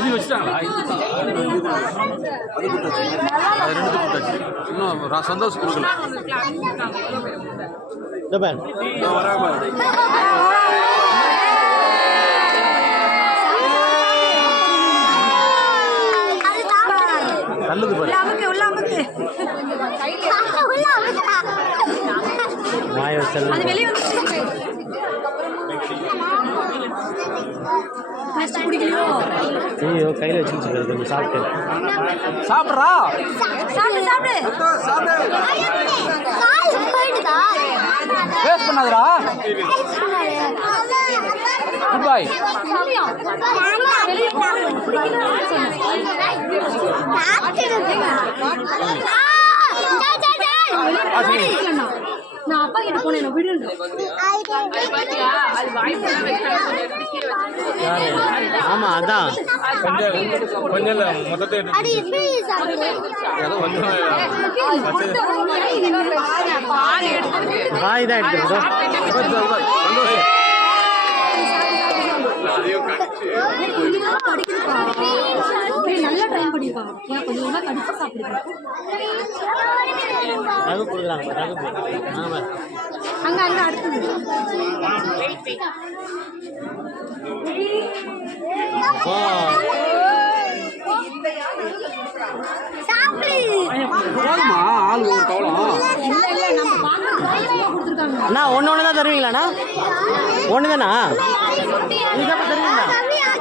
அது கொடுத்தாச்சு அது ரெண்டு கொடுத்தாச்சு இன்னும் ரா- சந்தோஷ் கொடுக்கல. வராம தள்ளுது பாரு. வாய வச்சல் ஐயோ கையில் வச்சுக்கிட்டு கொஞ்சம் சாப்பிட்டு. சாப்பிட்றா? வேஸ்ட் பண்ணாதடா. Good bye. நான் அப்பா கிட்ட போனேன் என்ன விடுங்க ஆமாம் அதான். தான் எடுத்துருக்கோம் நல்லா ட்ரைன் பண்ணிருக்காங்க கொஞ்சம் கொஞ்சமா கடிச்சு ஆமாம் அங்க அங்க அடுத்தது. போதுமா ஆள் ஒரு கவலம் அண்ணா ஒன்று ஒன்று தான் தருவீங்களாண்ணா ஒன்று தானா தருவீங்களா பாருங்க